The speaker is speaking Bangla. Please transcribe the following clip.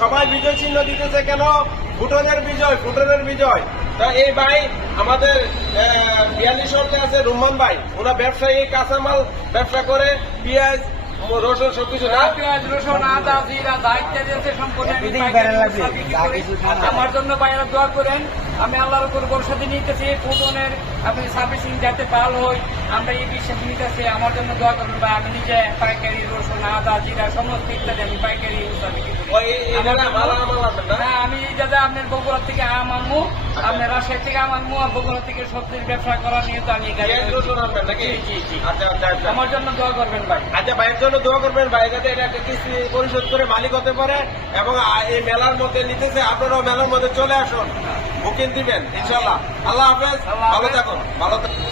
সবাই বিজয় চিহ্ন দিতেছে কেন? ভুটানের বিজয় ভুটানের বিজয়। তা এই ভাই আমাদের বিয়াল্লিশ অর্থে আছে রুম্মান ভাই। ওনার ব্যবসায়ী কাঁচামাল ব্যবসা করে পেঁয়াজ রসুন সবকিছু না? রসুন আদা জিরা যা ইত্যাদি আছে সম্পূর্ণ। আমার জন্য বাইরে দোয়া করেন। আমি আল্লাহর উপর ভরসা দিয়ে নিতেছি ফুটনের আপনি সার্ভিসিং যাতে ভালো হয় আমরা এই বিশ্বাস নিতেছি আমার জন্য দোয়া করবেন ভাই আমি নিজে পাইকারি রসুন আদা জিরা সমস্ত ইত্যাদি আমি পাইকারি বিক্রি করি। না? হ্যাঁ আমি দাদা আপনার বগুড়া থেকে আম আনব আপনার রাজশাহী থেকে আম আনব আর বগুড়া থেকে সবজির ব্যবসা করা নিয়ে তো আমি। আচ্ছা আচ্ছা আচ্ছা। আমার জন্য দোয়া করবেন ভাই। আচ্ছা ভাইয়ের জন্য দোয়া করবেন ভাই যাতে এটা কিস্তি পরিশোধ করে মালিক হতে পারে এবং এই মেলার মধ্যে নিতেছে আপনারাও মেলার মধ্যে চলে আসুন। বুকিং দিবেন ইনশাল্লাহ আল্লাহ হাফেজ। ভালো থাকুন ভালো থাকুন।